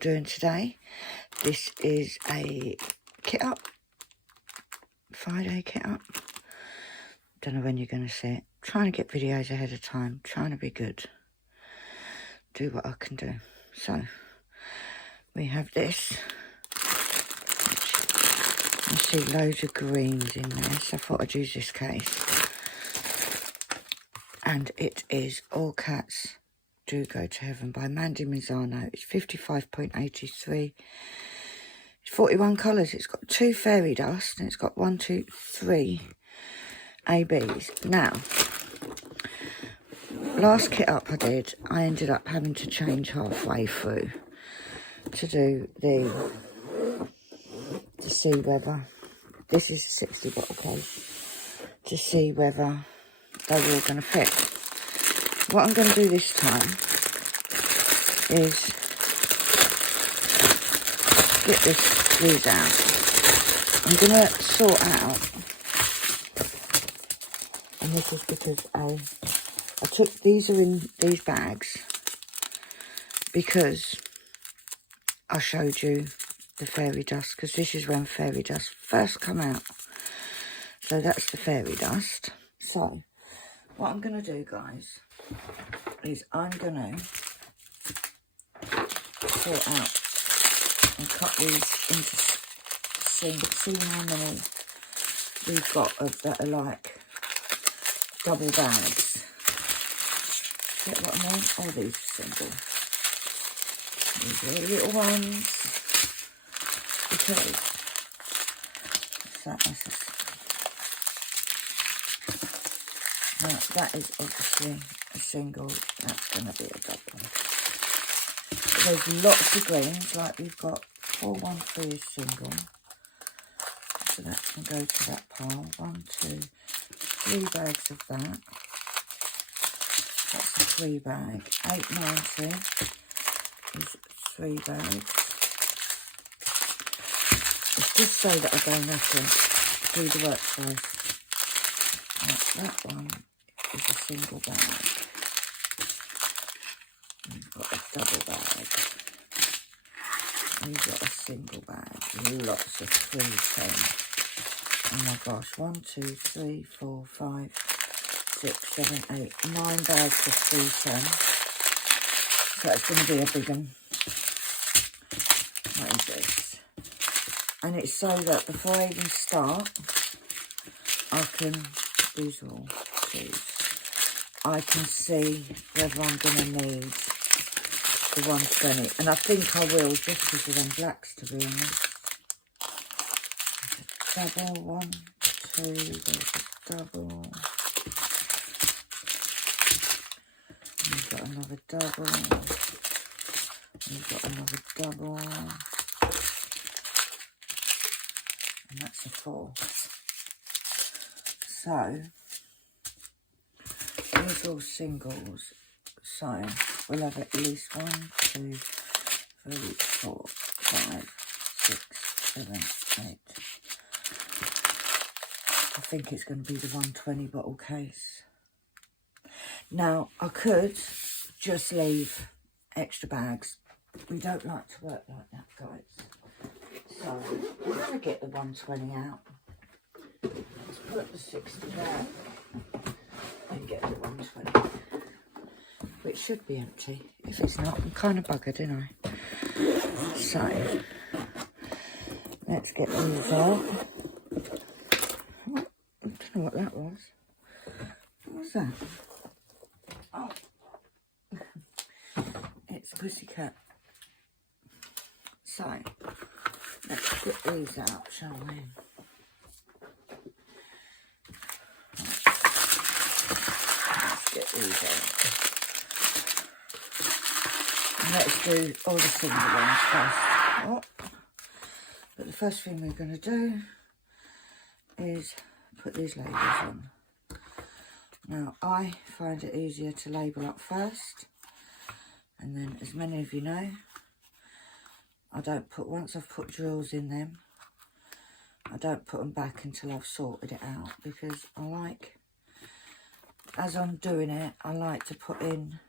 doing today. This is a kit up, Friday kit up. Don't know when you're going to see it. Trying to get videos ahead of time, trying to be good. Do what I can do. So, we have this. I see loads of greens in there, so I thought I'd use this case. And it is All Cats Do Go to Heaven by Mandy Mazzano. It's 55.83. It's 41 colours. It's got 2 fairy dust and it's got 1, 2, 3 ABs. Now, last kit up I did, I ended up having to change halfway through to do to see whether, this is a 60 bottle case, to see whether they were all going to fit. What I'm going to do this time is get these out. I'm going to sort out, and this is because I took, these are in these bags because I showed you the fairy dust, because this is when fairy dust first come out. So that's the fairy dust. So what I'm going to do, guys, is I'm going to sort out and cut these into see how many we've got of that are like double bags. Get what I mean? All these are single. These are the little ones. Because that is obviously a single. That's going to be a double. But there's lots of greens, like we've got 413 is single. So that can go to that pile. 1, 2, 3 bags of that. That's a 3 bag. 890 is 3 bags. It's just so that I don't have to do the work twice. That one is a single bag. We've got a double bag. We've got a single bag. Lots of 310. Oh my gosh. 1, 2, 3, 4, 5, 6, 7, 8, 9 bags of 310. So it's going to be a big one. What is this? And it's so that before I even start, I can, these are all twos, I can see whether I'm going to need the 120. And I think I will, just because of them blacks, to be honest. Double, 1, 2, there's a double. We've got another double. We've got another double. And that's a 4. So, these are all singles. So, we'll have at least 1, 2, 3, 4, 5, 6, 7, 8. I think it's going to be the 120 bottle case. Now, I could just leave extra bags. We don't like to work like that, guys. So, we're going to get the 120 out. Let's put the 60 there and get the 120. Which should be empty. If it's not, I'm kind of buggered, ain't I? So, let's get these out. I don't know what that was. What was that? Oh. It's a pussycat. So, let's get these out, shall we? Let's get these out. And let's do all the single ones first. Oh. But the first thing we're going to do is put these labels on. Now, I find it easier to label up first. And then, as many of you know, I don't put, once I've put drills in them, I don't put them back until I've sorted it out, because I like, as I'm doing it, I like to put in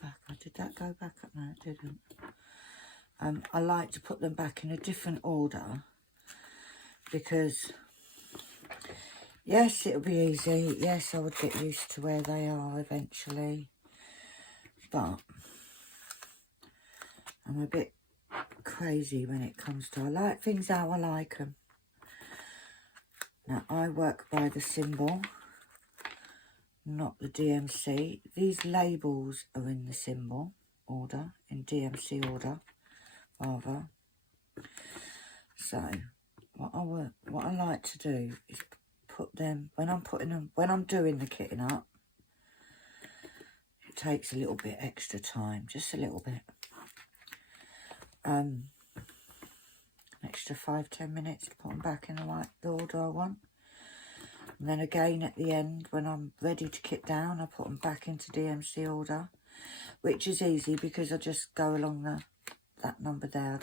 back. Did that go back up? No, it didn't. I like to put them back in a different order because, yes, it'll be easy. Yes, I would get used to where they are eventually. But I'm a bit crazy when it comes to, I like things how I like them. Now, I work by the symbol, not the DMC. These labels are in the symbol order, in DMC order, rather. So, what I like to do is put them, when I'm doing the kitting up, it takes a little bit extra time, just a little bit. Extra 5-10 minutes to put them back in the order I want. And then again at the end, when I'm ready to kit down, I put them back into DMC order, which is easy because I just go along that number there.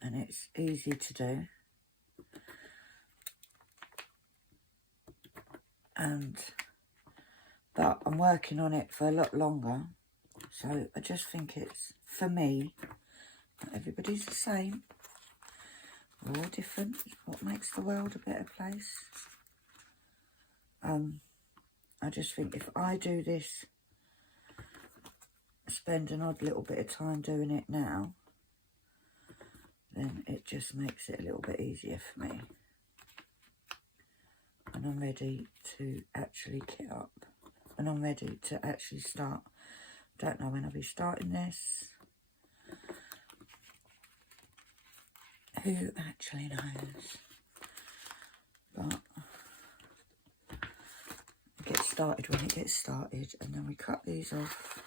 And it's easy to do. But I'm working on it for a lot longer, so I just think it's, for me, not everybody's the same. We're all different. It's what makes the world a better place. I just think if I do this, spend an odd little bit of time doing it now, then it just makes it a little bit easier for me. And I'm ready to actually kit up. And I'm ready to actually start. Don't know when I'll be starting this. Who actually knows? But it gets started when it gets started, and then we cut these off.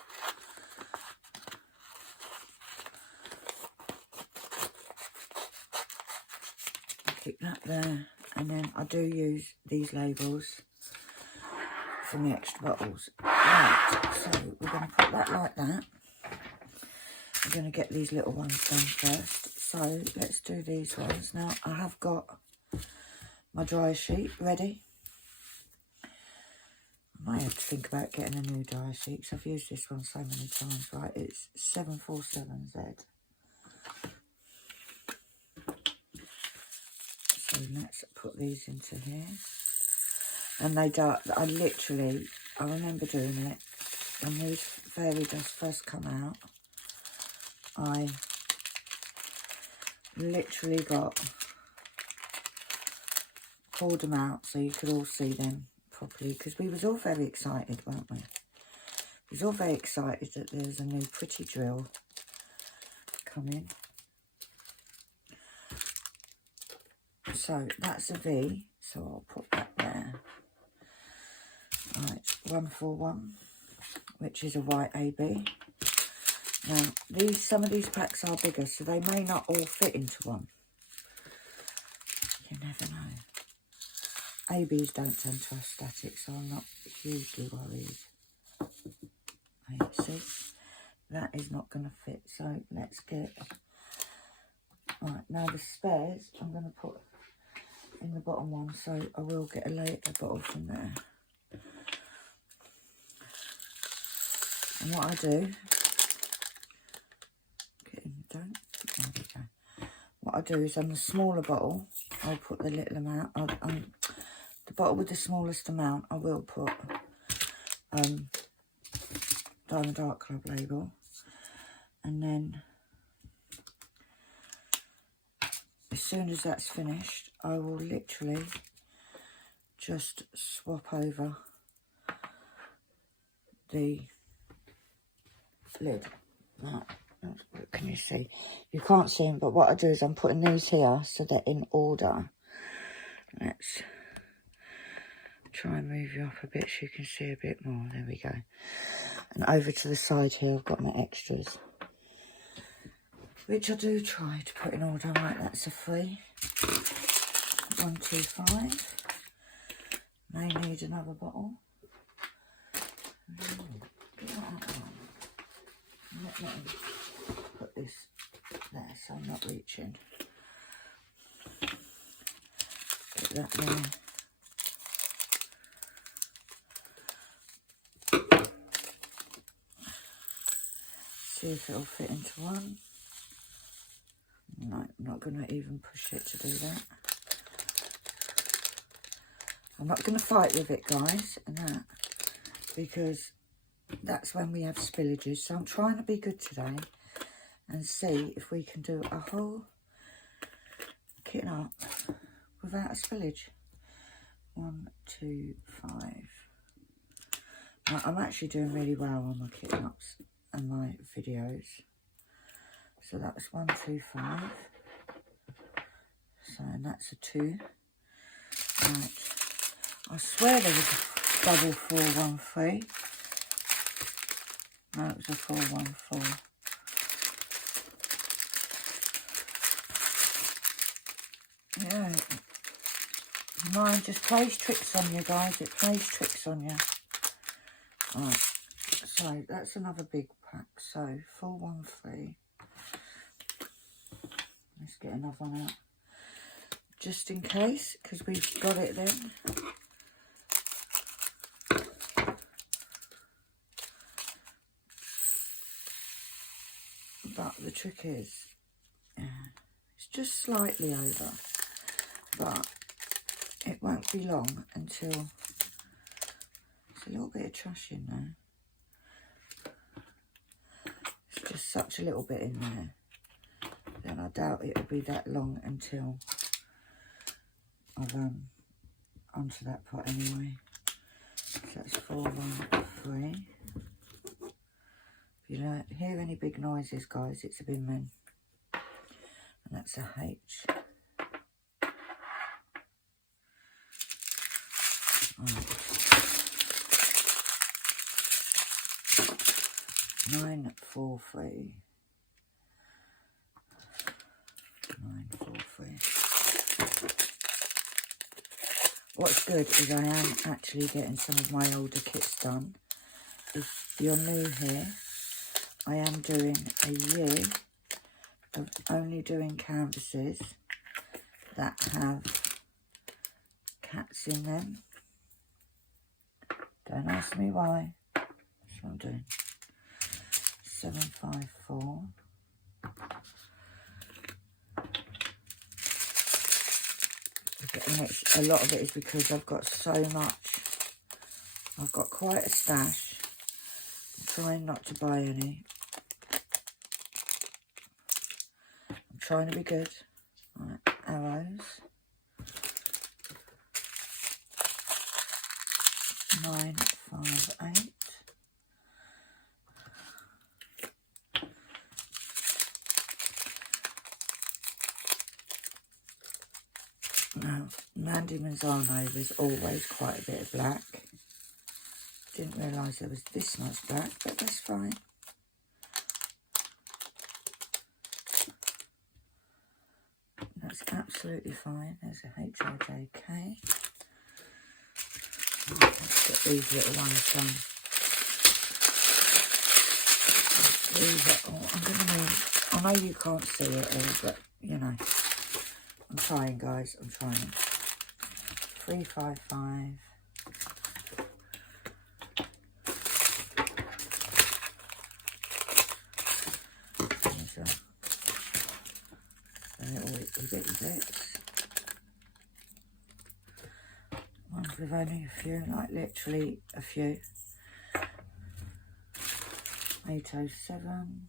Keep that there, and then I do use these labels from the extra bottles. Right, so we're going to put that like that. We're going to get these little ones done first. So let's do these ones. Now I have got my dryer sheet ready. I might have to think about getting a new dryer sheet because I've used this one so many times. Right, it's 747Z. So let's put these into here. And they do, I remember doing it when these fairy dust first come out. I literally pulled them out so you could all see them properly, because we was all very excited, weren't we? We was all very excited that there's a new pretty drill coming. So that's a V, so I'll put that there. Right, 141, which is a white AB. Now, some of these packs are bigger, so they may not all fit into one. You never know. ABs don't tend to have static, so I'm not hugely worried. Right, see, that is not going to fit, so let's get... Right, now the spares I'm going to put in the bottom one, so I will get a later bottle from there. And what I do... There we go. What I do is on the smaller bottle, I'll put the little amount. The bottle with the smallest amount, I will put Diamond Art Club label, and then as soon as that's finished, I will literally just swap over the lid. Right. What can you see? You can't see them, but what I do is I'm putting these here so they're in order. Let's try and move you up a bit so you can see a bit more. There we go. And over to the side here, I've got my extras, which I do try to put in order. Right, that's a 3. 125. May need another bottle. Let me put this there so I'm not reaching. Put that there. see if it'll fit into one. No, I'm not going to even push it to do that. I'm not going to fight with it, guys, and that, because that's when we have spillages. So I'm trying to be good today and see if we can do a whole kit up without a spillage. 1, 2, 5. Now, I'm actually doing really well on my kit ups and my videos. So that's 1, 2, 5. So, and that's a 2. Right. I swear there was a double 4, 1, 3. No, it was a 4, 1, 4. Yeah. Mine just plays tricks on you, guys. It plays tricks on you. Right. So that's another big pack. So 4, 1, 3. Let's get another one out. Just in case, because we've got it then. But the trick is, it's just slightly over, but it won't be long until there's a little bit of trash in there. It's just such a little bit in there. Then I doubt it'll be that long until I've onto that pot anyway. So that's 4, 1, 3. If you don't hear any big noises, guys, it's a bin bin. And that's a H. Right. 9, 4, 3. 9, 4, 3. What's good is I am actually getting some of my older kits done. If you're new here, I am doing a year of only doing canvases that have cats in them. Don't ask me why. That's what I'm doing. 7, 5, 4. And a lot of it is because I've got so much. I've got quite a stash. I'm trying not to buy any. I'm trying to be good. Right, arrows. 9, 5, 8. Now, Mandy Manzano is always quite a bit of black. Didn't realise there was this much black, but that's fine. That's absolutely fine. There's a HRJK. Let's get these little ones done. These are all, I'm going to move. I know you can't see it all, but you know. I'm trying, guys. I'm trying. 3, 5, 5. There's a little bitty bits. Ones with only a few, like literally a few. 807.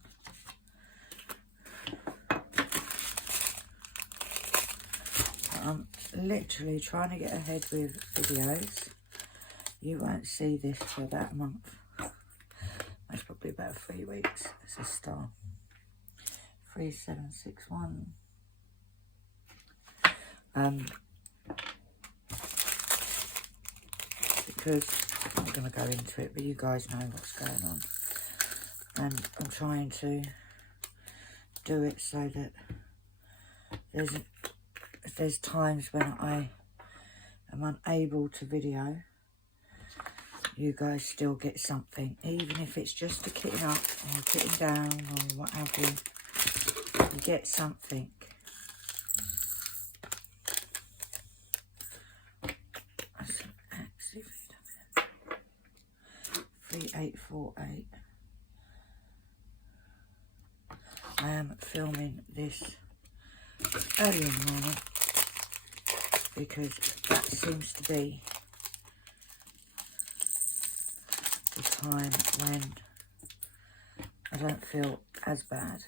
I'm literally trying to get ahead with videos. You won't see this for about a month. That's probably about 3 weeks. It's a star. 3761. Because I'm not going to go into it, but you guys know what's going on. And I'm trying to do it so that there's times when I am unable to video, you guys still get something, even if it's just a kitting up or kitting down or what have you. You get something. That's actually 3848. I am filming this early in the morning because that seems to be the time when I don't feel as bad.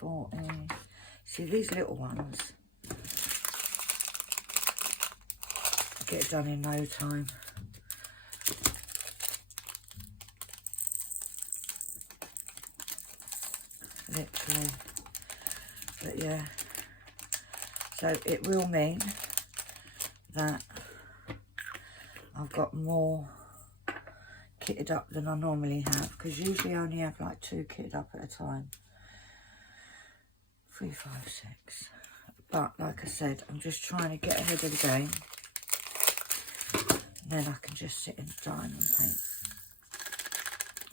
7:40. See, these little ones, I get it done in no time. Literally. But yeah, so it will mean that I've got more kitted up than I normally have, because usually I only have like 2 kitted up at a time. 3, 5, 6. But like I said, I'm just trying to get ahead of the game, and then I can just sit in diamond paint,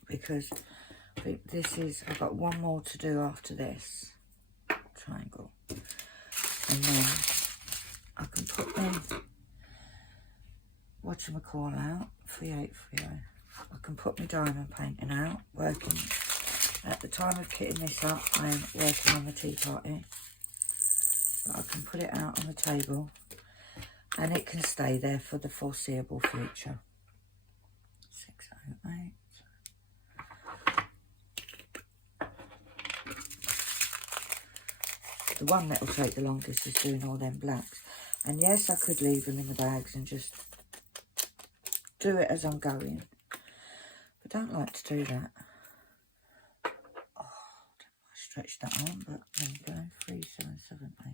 because I think this is, I've got one more to do after this triangle, and then I can put my whatchamacall out, 3830. I can put my diamond painting out, working. At the time of kitting this up, I am working on the tea party, but I can put it out on the table and it can stay there for the foreseeable future. 608. The one that will take the longest is doing all them blacks. And yes, I could leave them in the bags and just do it as I'm going. But I don't like to do that. Oh, I don't want to stretch that on, but there you go. 3, 7, 7, 8.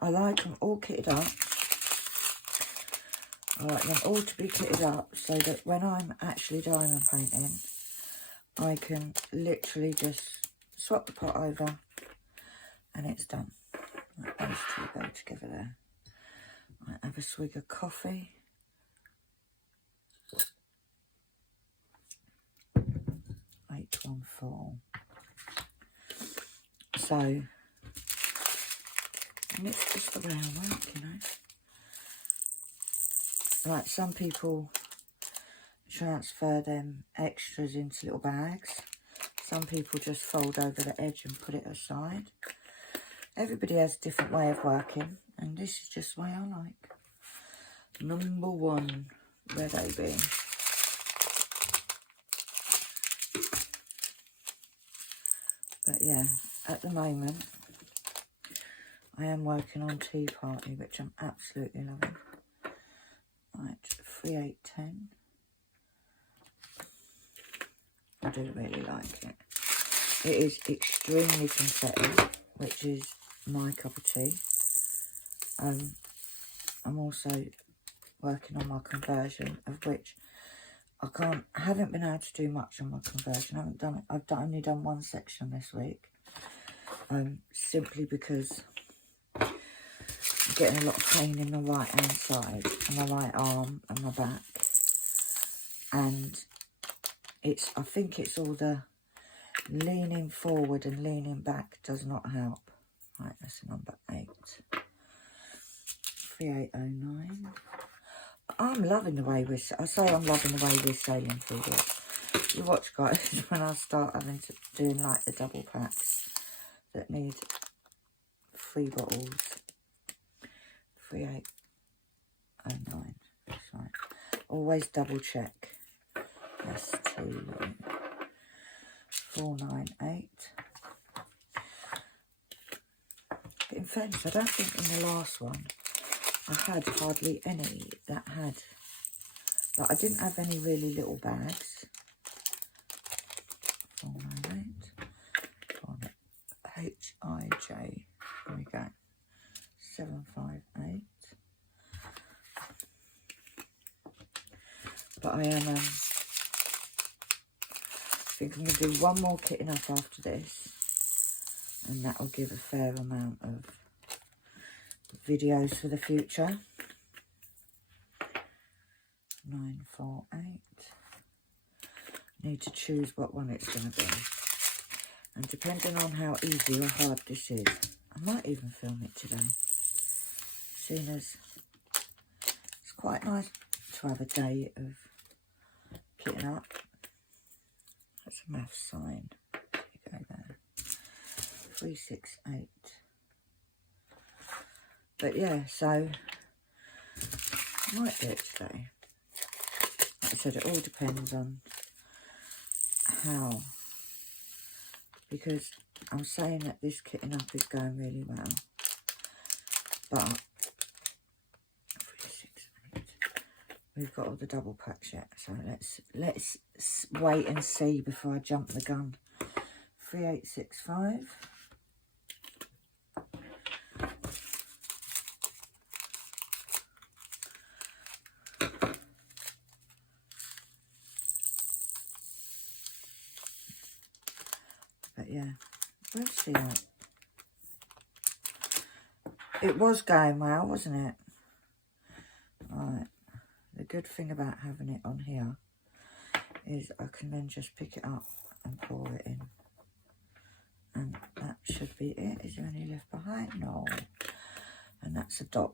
I like them all kitted up. I like them all to be kitted up so that when I'm actually diamond painting, I can literally just swap the pot over and it's done. Right, those two go together there. Right, have a swig of coffee. $8.14. So, and it's just the way I work, you know. Like, some people transfer them extras into little bags. Some people just fold over the edge and put it aside. Everybody has a different way of working, and this is just the way I like. Number 1, where they be? But yeah, at the moment, I am working on Tea Party, which I'm absolutely loving. Right, 3810. I do really like it. It is extremely confetti, which is my cup of tea. I'm also working on my conversion, of which I haven't been able to do much on my conversion. I haven't done it. I've only done one section this week, simply because I'm getting a lot of pain in the right hand side and my right arm and my back, and I think it's all the leaning forward and leaning back does not help. Right, that's number 8. 3809. I'm loving the way I'm loving the way we're sailing through this. You watch, guys, when I start doing like the double packs that need 3 bottles. 3809. That's right. Always double check. That's 498. But in fairness, I don't think in the last one I had hardly any that had, like, I didn't have any really little bags. 498. H-I-J. Here we go. 758. But I am, I think I'm going to do one more kitting up after this, and that will give a fair amount of videos for the future. 948. Need to choose what one it's going to be, and depending on how easy or hard this is, I might even film it today, seeing as it's quite nice to have a day of it up. That's a math sign. There you go there. 3, 6, 8. But yeah, so I might do it today. Like I said, it all depends on how, because I'm saying that this kitting up is going really well, but 3, 6, 8. We've got all the double packs yet, so let's wait and see before I jump the gun. 3, 8, 6, 5. But yeah, we'll see how it was going well, wasn't it? Right. The good thing about having it on here is I can then just pick it up and pour it in. And that should be it. Is there any left behind? No. And that's a dot.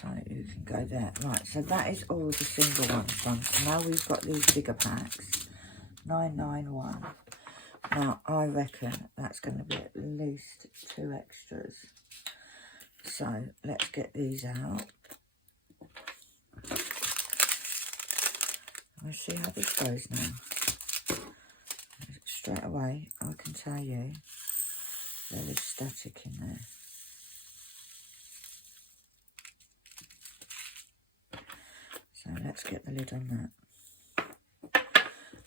So you can go there. Right, so that is all the single ones done. So now we've got these bigger packs. 991. Now I reckon that's going to be at least 2 extras. So let's get these out. We'll see how this goes now. Straight away, I can tell you there is static in there. So let's get the lid on that.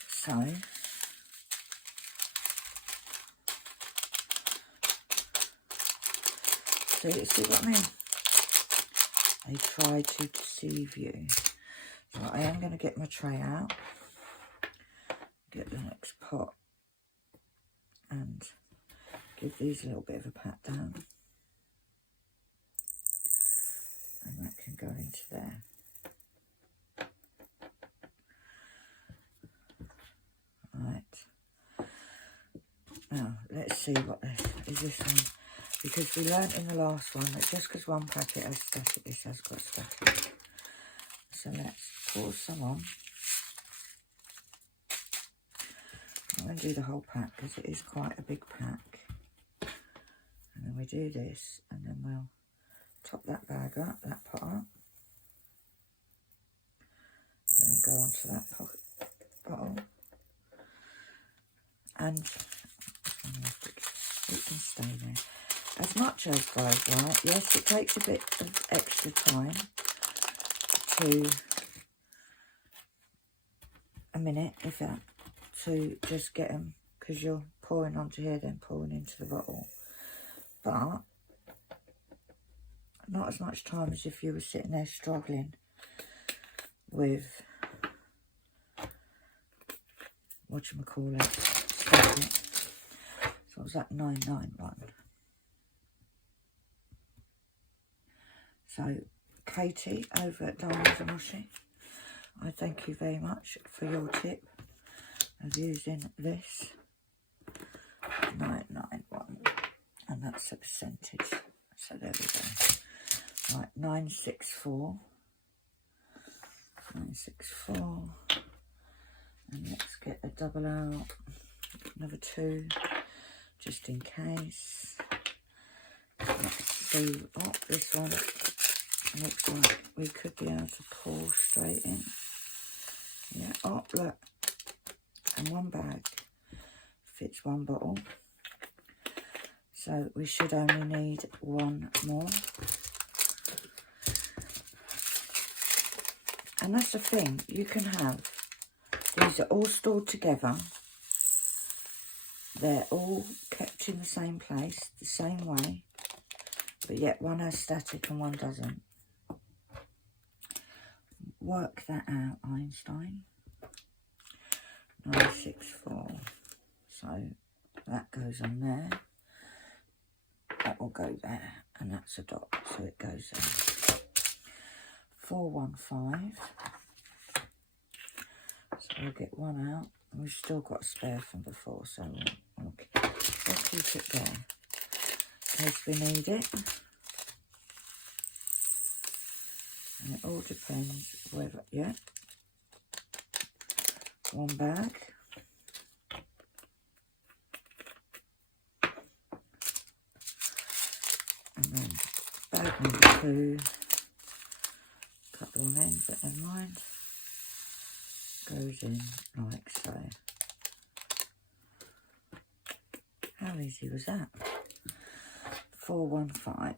So see what I mean? They try to deceive you. So I am going to get my tray out, get the next pot, and give these a little bit of a pat down. And that can go into there. Right. Now, let's see what is this one. Because we learnt in the last one that just because one packet has static, this has got static. So let's pour some on. I'm going to do the whole pack because it is quite a big pack. And then we do this, and then we'll top that bag up, that pot up. And then go on to that bottle. And it can stay there. As much as, guys, right, yes, it takes a bit of extra time to a minute, if that, to just get them, because you're pouring onto here, then pouring into the bottle. But not as much time as if you were sitting there struggling with, whatchamacallit, static. So it was that 991. So, Katie over at Diamonds and Washi, I thank you very much for your tip of using this 991, and that's a percentage. So there we go. Right, 964, 964, and let's get a double out, another 2, just in case. Let's see, oh, this one looks like we could be able to pour straight in. Yeah, oh, look. And one bag fits one bottle. So we should only need one more. And that's the thing, you can have, these are all stored together. They're all kept in the same place, the same way. But yet one has static and one doesn't. Work that out, Einstein. 964. So that goes on there. That will go there. And that's a dot. So it goes there. 415. So we'll get one out. And we've still got a spare from before. So we'll keep it there. In case we need it. And it all depends whether, yeah, one bag. And then bag number 2, cut the wrong end, but never mind, goes in like so. How easy was that? 415.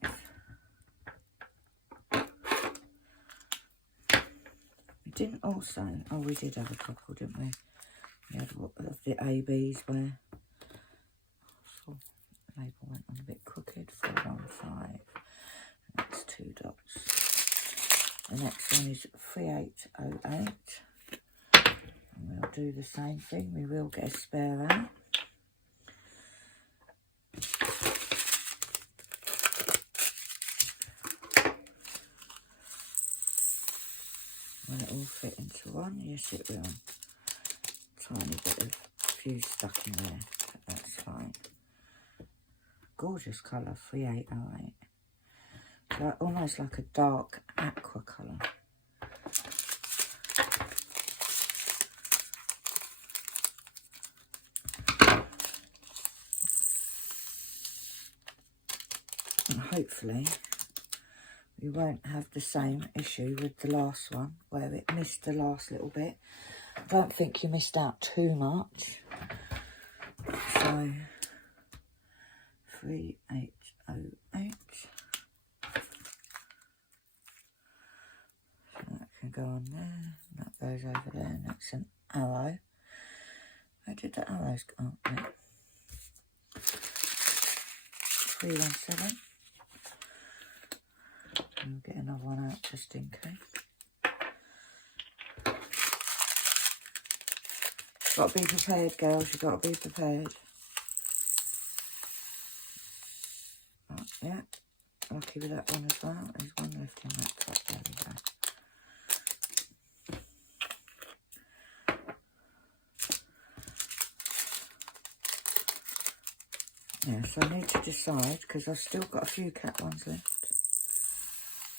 We didn't also, oh we did have a couple, didn't we? We had what the ABs where the label went on a bit crooked. 415. That's 2 dots. The next one is 3808. And we'll do the same thing. We will get a spare out. Will it all fit into one? Yes, it will. Tiny bit of fuse stuck in there, but that's fine. Gorgeous colour, 3808. Like, almost like a dark aqua colour. And hopefully we won't have the same issue with the last one where it missed the last little bit. I don't think you missed out too much. So 3808. So that can go on there. That goes over there. And that's an arrow. Where did the arrows go? Oh, yeah. 317. We'll get another one out just in case. Got to be prepared, girls. You've got to be prepared. Oh, yeah. Lucky with that one as well. There's one left in that cup. There we go. Yeah, so I need to decide, because I've still got a few cat ones left.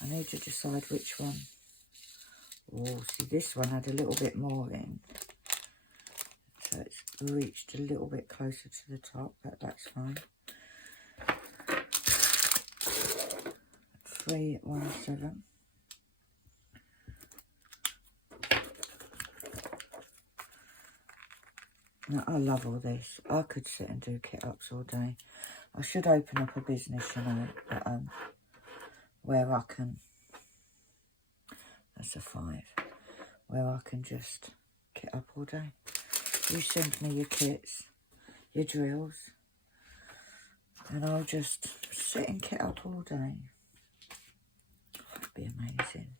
I need to decide which one. Oh, see, this one had a little bit more in. So it's reached a little bit closer to the top, but that's fine. 317. Now, I love all this. I could sit and do kit ups all day. I should open up a business, you know, but, where I can, that's a 5, where I can just kit up all day. You send me your kits, your drills, and I'll just sit and kit up all day. That'd be amazing.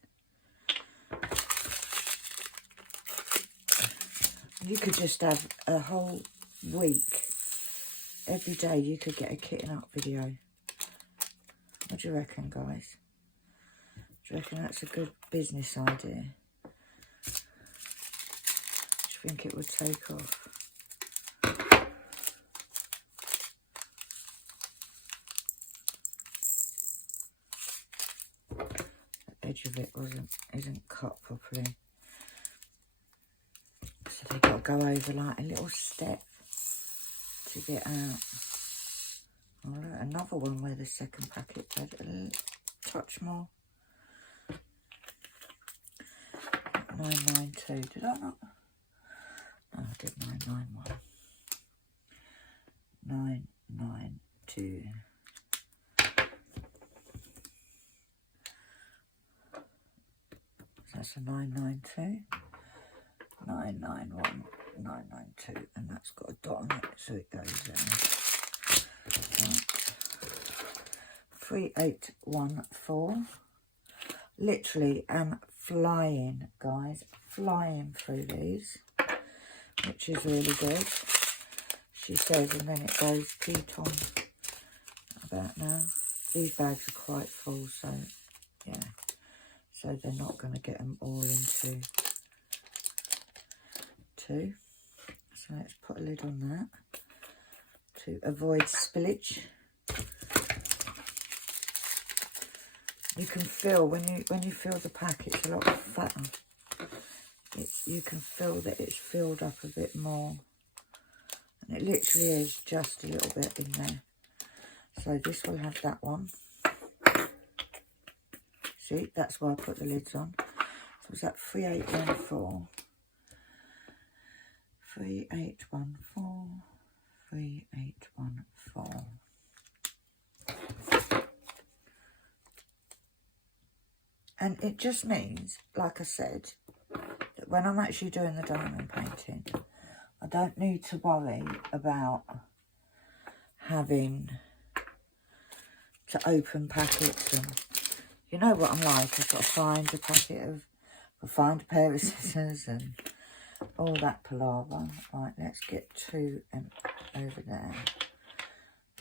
You could just have a whole week. Every day you could get a kitting up video. What do you reckon, guys? Do you reckon that's a good business idea? Do you think it would take off? The edge of it isn't cut properly. So they've got to go over like a little step to get out. Oh, look, another one where the second packet had a touch more. 992. Did I not? No, I did 991. 992. That's a 992. 991. 992. And that's got a dot on it, so it goes there. Right. 3814. Literally am flying, guys, flying through these, which is really good. She says, and then it goes Pete on about now. These bags are quite full, so yeah, so they're not going to get them all into 2. So let's put a lid on that to avoid spillage. You can feel when you feel the pack, it's a lot fatter. you can feel that it's filled up a bit more. And it literally is just a little bit in there. So this will have that one. See, that's why I put the lids on. So is that 3814? 3814. 3814. And it just means, like I said, that when I'm actually doing the diamond painting, I don't need to worry about having to open packets. And you know what I'm like, I've got to find a packet of, find a pair of scissors and all that palaver. Right, let's get two over there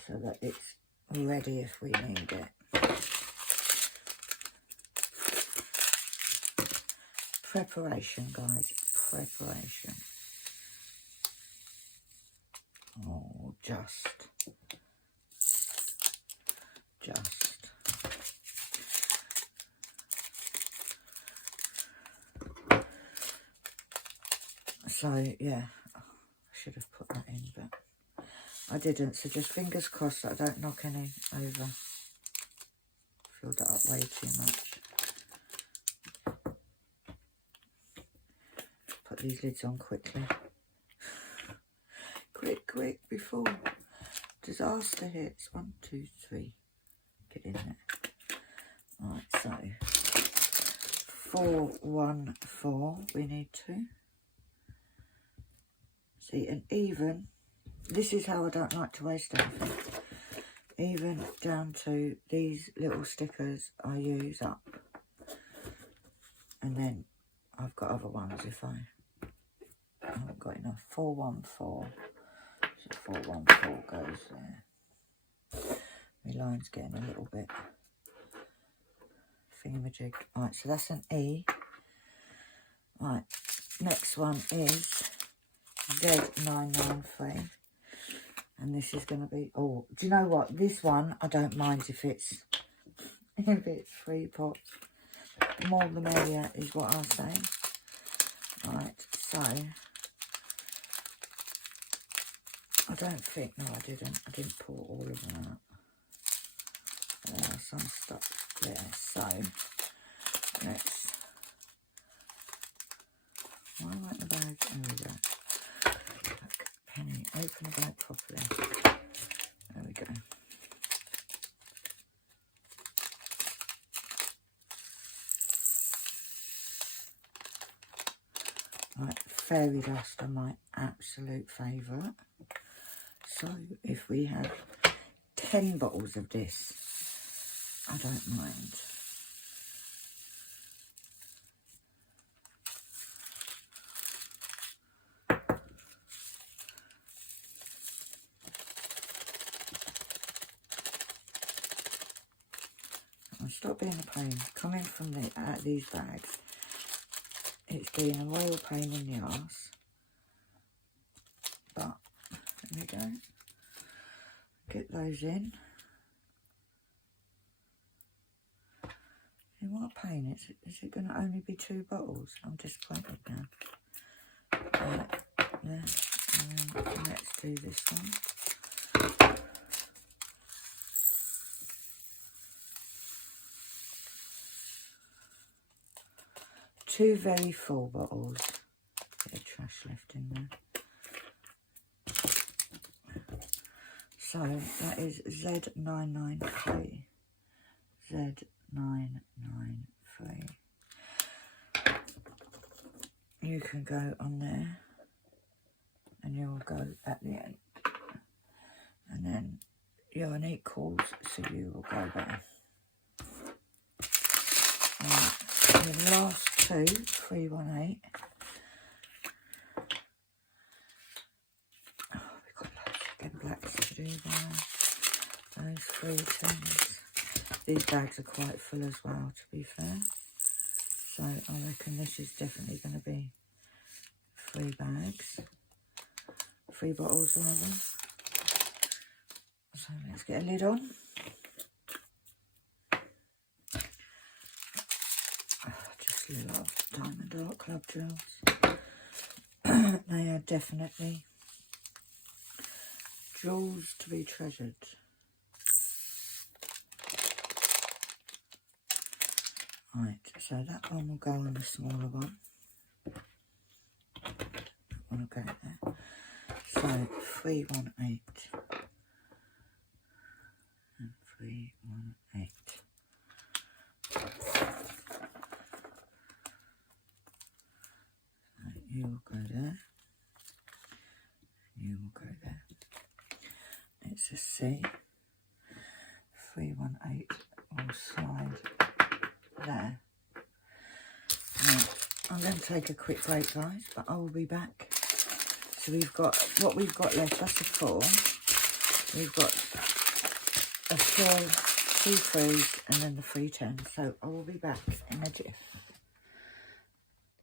so that it's ready if we need it. Preparation, guys, preparation. Oh, just. So, yeah, I should have put that in, but I didn't. So just fingers crossed that I don't knock any over. Filled that up way too much. Put these lids on quickly. Quick, before disaster hits. 1, 2, 3. Get in there. Right, so 414. We need 2. See, and even, this is how I don't like to waste anything. Even down to these little stickers I use up. And then I've got other ones if I haven't got enough. 414. So 414 goes there. My line's getting a little bit thingamajig. Right, so that's an E. Right, next one is Z993. And this is going to be, oh, do you know what? This one, I don't mind if it's 3 pots. The more the merrier is what I'll say. Right, so, I don't think, no I didn't pull all of them out. Some stuff there, so, let's, why won't the bag, there we go. Look, Penny, open the bag properly. There we go. Right, fairy dust are my absolute favourite. So if we have 10 bottles of this, I don't mind. I'll stop being a pain. Coming from these bags, it's been a royal pain in the arse. But, there we go. Get those in. See what a pain. Is it going to only be 2 bottles? I'm disappointed now. Right, there. And then let's do this one. Two very full bottles. Bit of trash left in there. So that is Z993. Z993. You can go on there and you'll go at the end. And then you're an equals, so you will go there. Right, the last 2, 318. We've got loads of blacks to do there. Those 3 things. These bags are quite full as well, to be fair. So I reckon this is definitely going to be 3 bags. 3 bottles rather. So let's get a lid on. I just love Diamond Art Club gels. They are definitely jewels to be treasured. Right, so that one will go on the smaller one. That one will go there. So 318 and 318. So you will go there. You will go there. It's a C. 318 will slide there. Right, I'm going to take a quick break, guys, but I will be back. So we've got what we've got left. That's a 4. We've got a 4, 2 3s, and then the 3 10s. So I will be back in a jiff.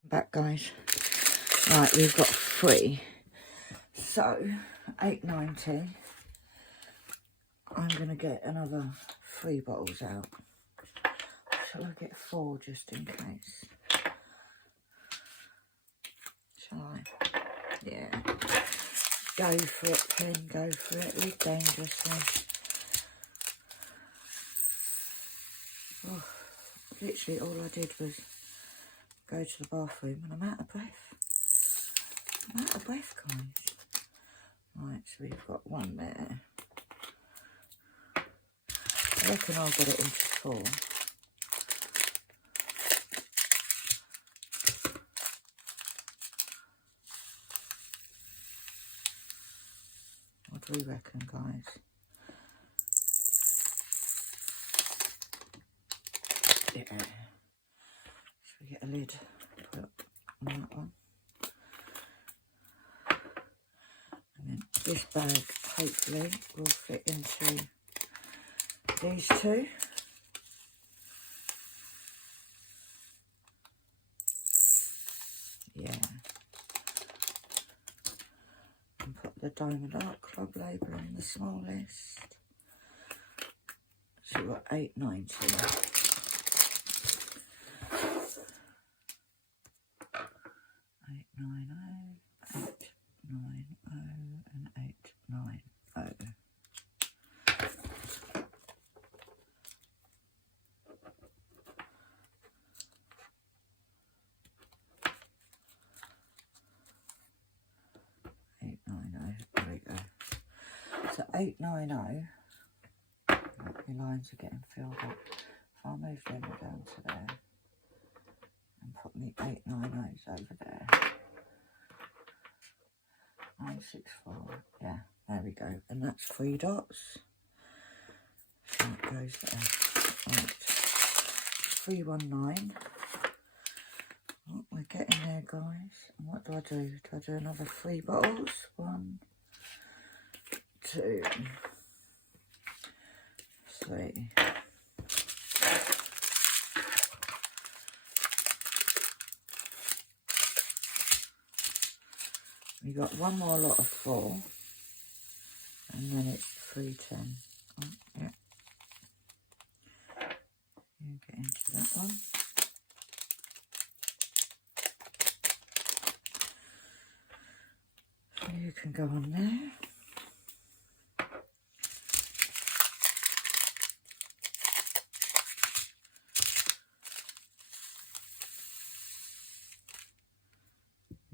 Back, guys. Right, we've got 3. So 890. I'm going to get another 3 bottles out. Shall I get 4 just in case? Shall I? Yeah. Go for it, pen, go for it. Live dangerously. Oh, literally all I did was go to the bathroom and I'm out of breath. I'm out of breath, guys. Right, so we've got 1 there. I reckon I'll get it into 4. What do we reckon, guys? Yeah. So we get a lid put on that one. And then this bag, hopefully, will fit into these 2. Yeah. And put the Diamond Art Club label in the smallest. So we've got 890. 890, 890 and 890. There we go. So 890. My lines are getting filled up. If I move them down to there and put my 890s over there. 964. Yeah, there we go. And that's 3 dots. So that goes there. Right. 319. Oh, we're getting there, guys. And what do? Do I do another 3 bottles? 1, 2, 3. We got 1 more lot of 4, and then it's 310. Oh, yeah. You get into that one. So you can go on there.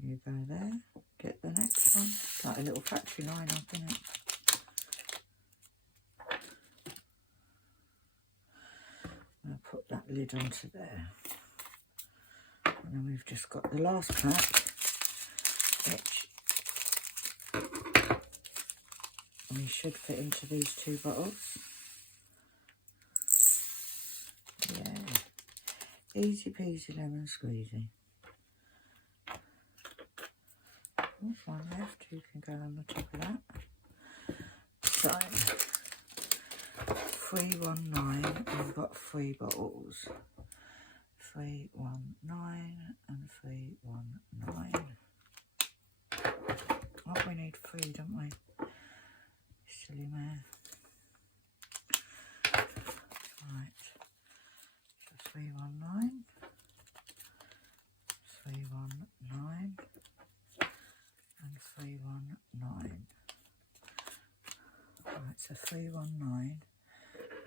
You go there, get the next one. It's like a little factory line up, isn't it? I'm going to put that lid onto there. And then we've just got the last pack, which we should fit into these 2 bottles. Yeah. Easy peasy lemon squeezy. There's 1 left, you can go on the top of that. So, 319, we've got 3 bottles. 319 and 319. Oh, we need 3, don't we? Silly man. Right, so 319. so 319.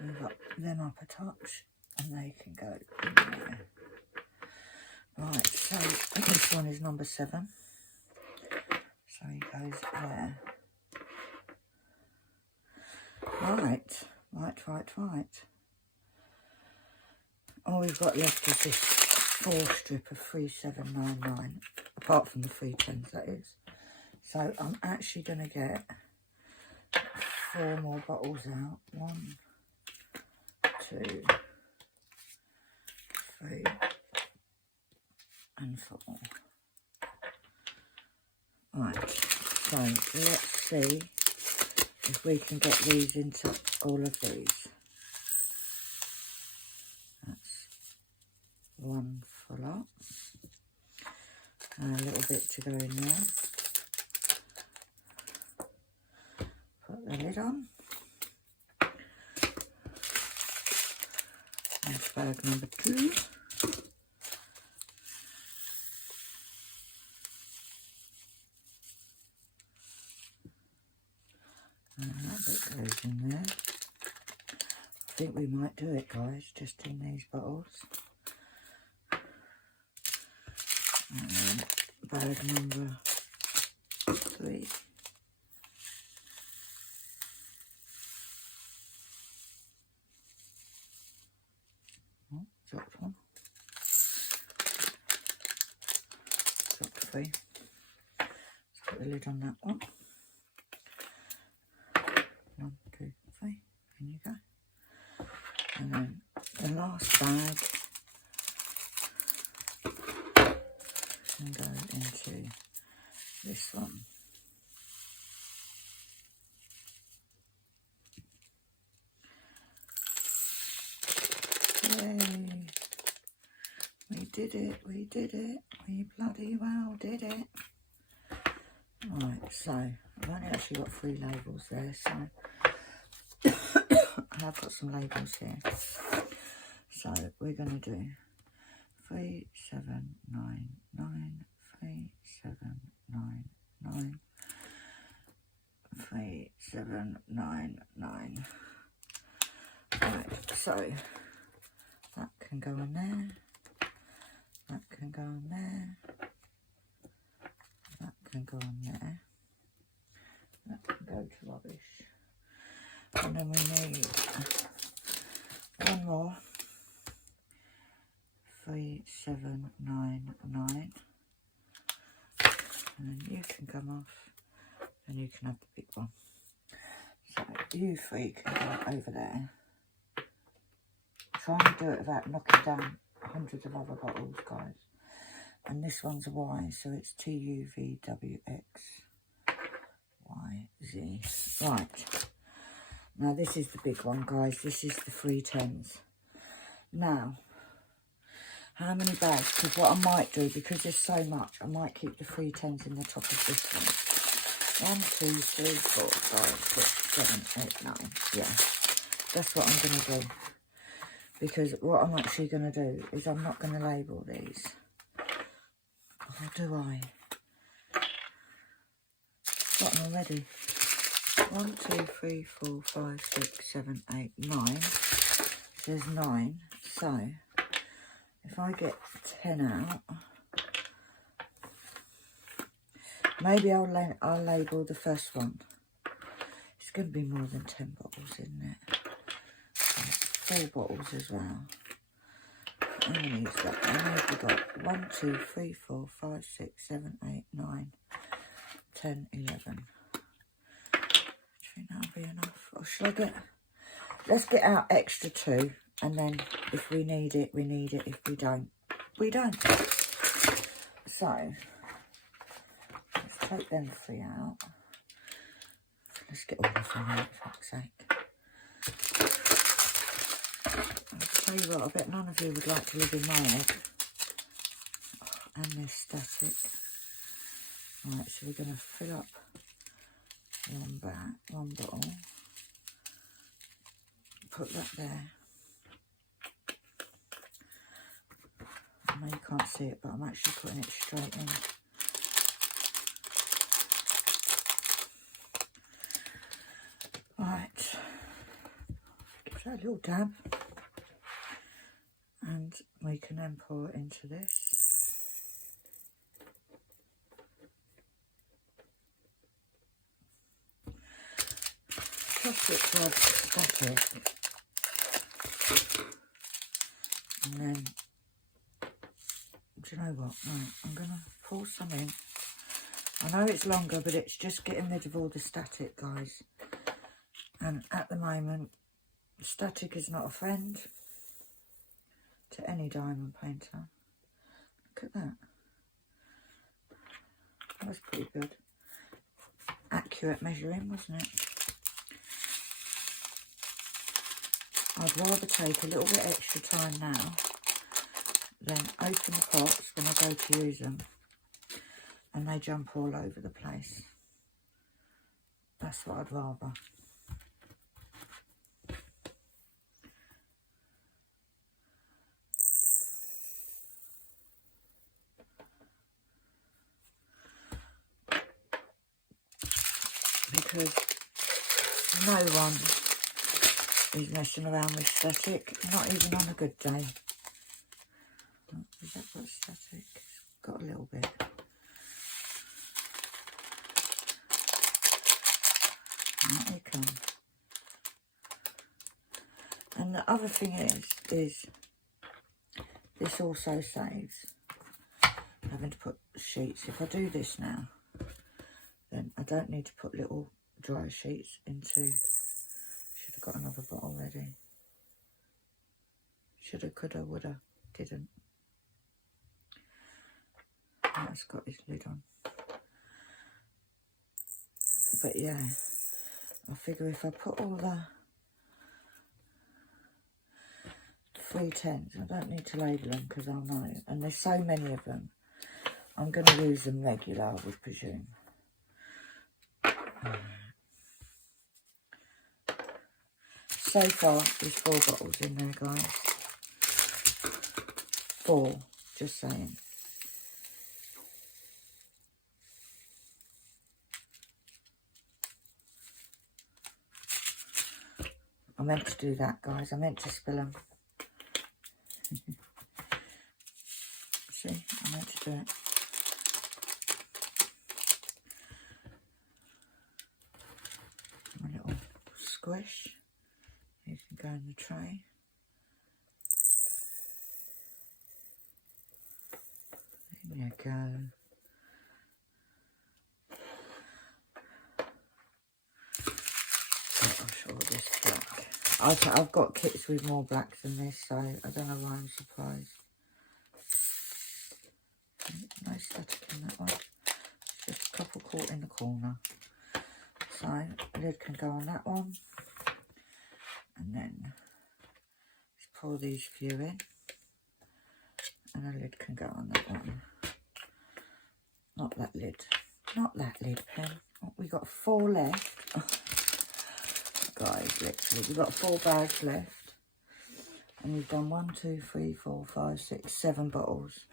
Move up, them up a touch, and they can go in there. Right, so this one is number 7. So he goes there. Right. All we've got left is this 4 strip of 3799, apart from the 310s, that is. So I'm actually going to get 4 more bottles out. 1, 2, 3, and 4. Right, so let's see if we can get these into all of these. That's 1 full up. And a little bit to go in there. Put the lid on. That's bag number 2. And that bit goes in there. I think we might do it, guys, just in these bottles. And then bag number 3. Oh, dropped one. Dropped 3. Let's put the lid on that one. 1, 2, 3. In you go. And then the last bag can go into this one. Yay! We did it, we did it, we bloody well did it. Right, so I've only actually got 3 labels there, so I've got some labels here. So we're going to do 3799, 3799, 3799. Right, so that can go in there, that can go in there, that can go in there, that can go to rubbish. And then we need 1 more, 3799, and then you can come off and you can have the big one. So you 3 can go over there. Try and do it without knocking down hundreds of other bottles, guys. And this one's a Y, so it's TUVWXYZ. Right. Now this is the big one, guys. This is the 310s. Now, how many bags? Because what I might do, because there's so much, I might keep the 310s in the top of this one. 1, 2, 3, 4, 5, 6, 7, 8, 9. Yeah, that's what I'm going to do. Because what I'm actually going to do is I'm not going to label these. Or do I? Got them already. 1, 2, 3, 4, 5, 6, 7, 8, 9. There's 9. So, if I get 10 out, maybe I'll label the first one. It's going to be more than 10 bottles, isn't it? 4 bottles as well. I'm going to use that one. We've got 1, 2, 3, 4, 5, 6, 7, 8, 9, 10, 11. Do you think that'll be enough? Or shall I get... Let's get out extra 2. And then if we need it, we need it. If we don't, we don't. So, let's take them 3 out. Let's get all of them out, for fuck's sake. I'll tell you what, I bet none of you would like to live in my head. And this static. Right, so we're going to fill up one bottle. Put that there. I know you can't see it, but I'm actually putting it straight in. Right, give that a little dab, and we can then pour it into this. Just looks like static. And then, do you know what? Right, I'm going to pour some in. I know it's longer, but it's just getting rid of all the static, guys. And at the moment, static is not a friend to any diamond painter. Look at that. That was pretty good. Accurate measuring, wasn't it? I'd rather take a little bit extra time now than open the pots when I go to use them and they jump all over the place. That's what I'd rather. Because no one is messing around with static, not even on a good day. Oh, has that got static? It's got a little bit. Right, here come. And the other thing is this also saves having to put sheets. If I do this now, then I don't need to put little dry sheets into. Should have got another bottle ready. Shoulda, coulda, woulda, didn't. Now it's got its lid on. But yeah, I figure if I put all the 310s, I don't need to label them because I'll know. And there's so many of them. I'm going to use them regular, I would presume. So far, there's 4 bottles in there, guys. 4, just saying. I meant to do that, guys. I meant to spill them. See, I meant to do it. A little squish. You can go in the tray. There you go. I'll show this black. I've got kits with more blacks than this, so I don't know why I'm surprised. No static in that one. Just a couple caught in the corner. So the lid can go on that one. And then just pour these few in. And a lid can go on that one. Not that lid. Not that lid, pen. Oh, we got 4 left. Oh, guys, literally, we've got 4 bags left. And we've done 1, 2, 3, 4, 5, 6, 7 bottles.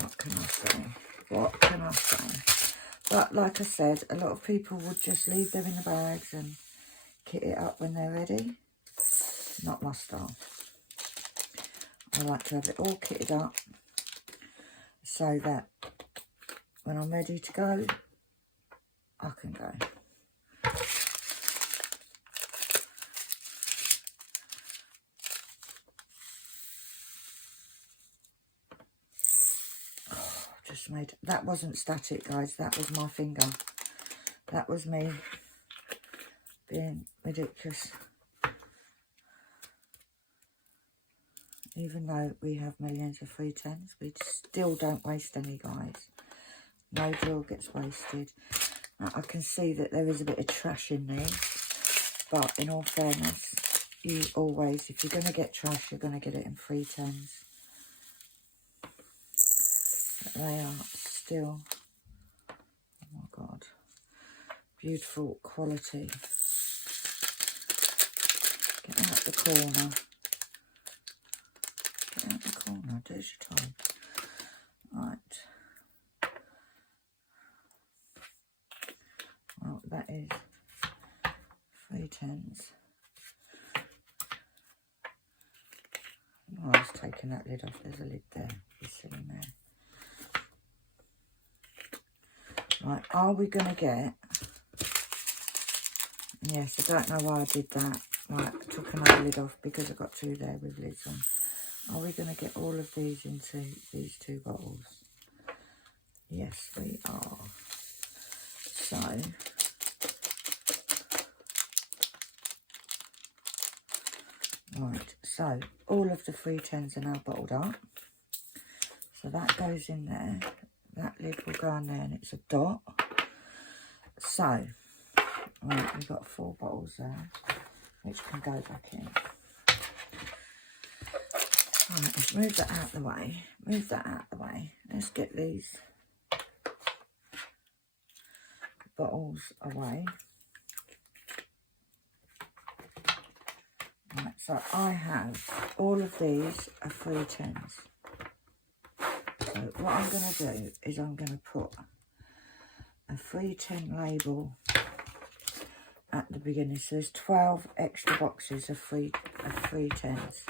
What can I say? What can I say? But like I said, a lot of people would just leave them in the bags and kit it up when they're ready. Not my style. I like to have it all kitted up so that when I'm ready to go, I can go. Just made, that wasn't static, guys, that was my finger. That was me being ridiculous. Even though we have millions of 310s, we still don't waste any, guys. No drill gets wasted. Now, I can see that there is a bit of trash in these, but in all fairness, you always, if you're going to get trash, you're going to get it in 310s. But they are still, oh my God, beautiful quality. Get out the corner. Get out the corner, there's your time. Right. Well, that is 310s. Oh, I was taking that lid off. There's a lid there. You silly man. Right, are we going to get... Yes, I don't know why I did that. Right, I took another lid off because I got two there with lids on. Are we going to get all of these into these two bottles? Yes, we are. So... Right, so all of the 310s are now bottled up. So that goes in there. That lid will go on there and it's a dot. So, right, we've got 4 bottles there, which can go back in. Right, let's move that out of the way. Move that out of the way. Let's get these bottles away. Right, so I have all of these are 310s. So what I'm going to do is I'm going to put a 310 label at the beginning. So there's 12 extra boxes of 310s.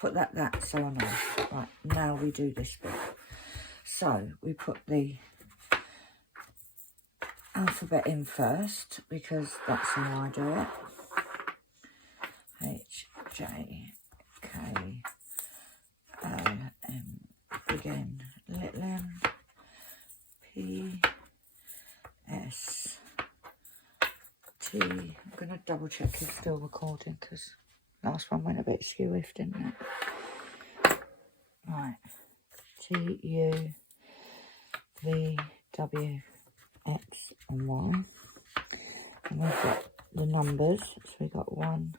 Put that so I know. Right, now we do this bit. So we put the alphabet in first because that's how I do it. H, J, K, L, M, big N, little m, P, S, T. I'm going to double check it's still recording because last one went a bit skew-iffed, didn't it? Right. T, U, V, W, X and Y. And we've got the numbers. So we've got 1,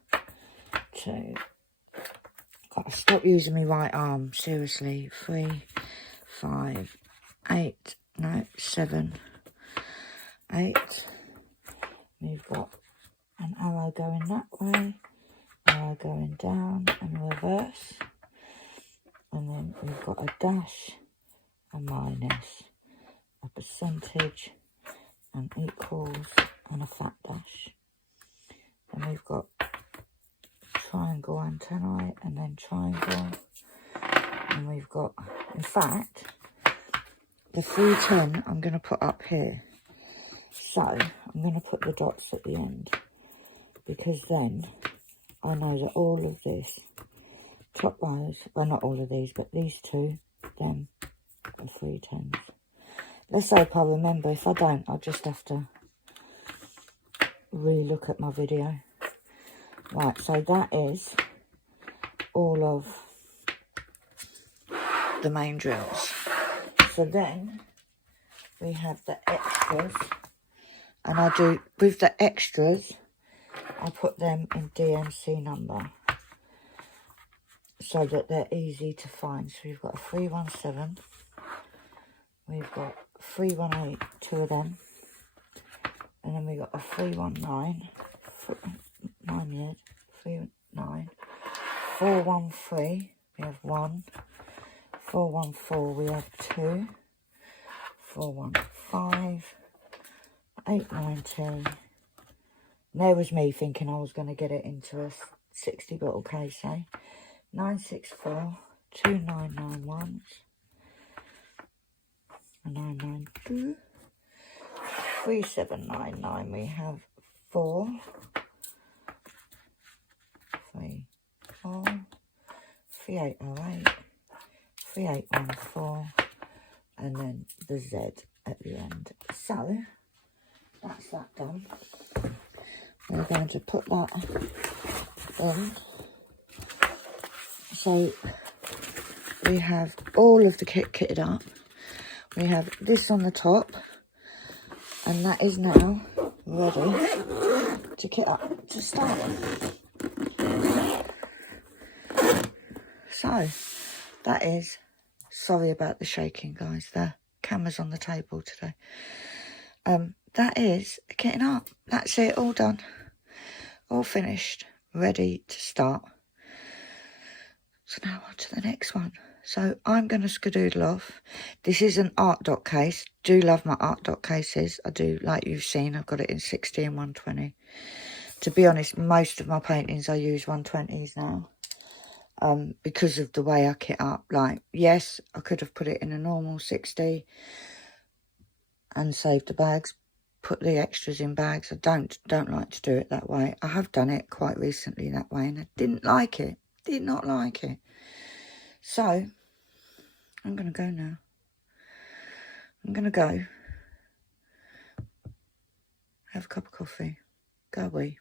2. Gotta stop using my right arm, seriously. 3, 5, 8, no, 7, 8. We've got an arrow going that way, arrow going down and reverse. And then we've got a dash, a minus, a percentage, and equals, and a fat dash. And we've got triangle antennae, and then triangle. And we've got, in fact, the 310 I'm going to put up here. So I'm going to put the dots at the end, because then I know that all of this, top rows, well not all of these, but these two, them are 310s. Let's hope I remember. If I don't, I'll just have to re-look at my video. Right, so that is all of the main drills. So then we have the extras, and I do, with the extras, I put them in DMC number so that they're easy to find. So we've got a 317, we've got 318, 2 of them, and then we've got a 319, 39, 413, we have 1, 414, we have 2, 415, 892. There was me thinking I was going to get it into a 60 bottle case, eh? 964, 2991, 992, 3799. We have 4, 3, 4, 3808, 3814, and then the Z at the end. So that's that done. We're going to put that in. So we have all of the kit kitted up. We have this on the top, and that is now ready to kit up to start. So that is, sorry about the shaking guys, the camera's on the table today. That is kitting up. That's it, all done, all finished, ready to start. So now on to the next one. So I'm going to skedoodle off. This is an art dot case. Do love my art dot cases. I do, like you've seen, I've got it in 60 and 120. To be honest, most of my paintings I use 120s now. Because of the way I kit up. Like, yes, I could have put it in a normal 60 and saved the bags, put the extras in bags. I don't like to do it that way. I have done it quite recently that way, and I didn't like it. Did not like it. So, I'm going to go now. I'm going to go. Have a cup of coffee. Go away.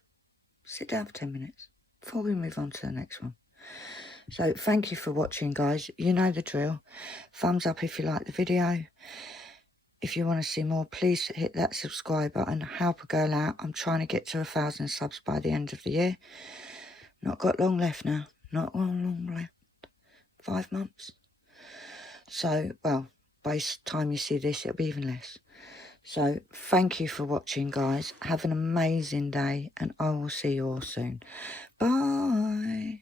Sit down for 10 minutes before we move on to the next one. So, thank you for watching, guys. You know the drill. Thumbs up if you like the video. If you want to see more, please hit that subscribe button. Help a girl out. I'm trying to get to 1,000 subs by the end of the year. Not got long left now. Not long left. 5 months. So, well, by the time you see this, it'll be even less. So, thank you for watching, guys. Have an amazing day, and I will see you all soon. Bye.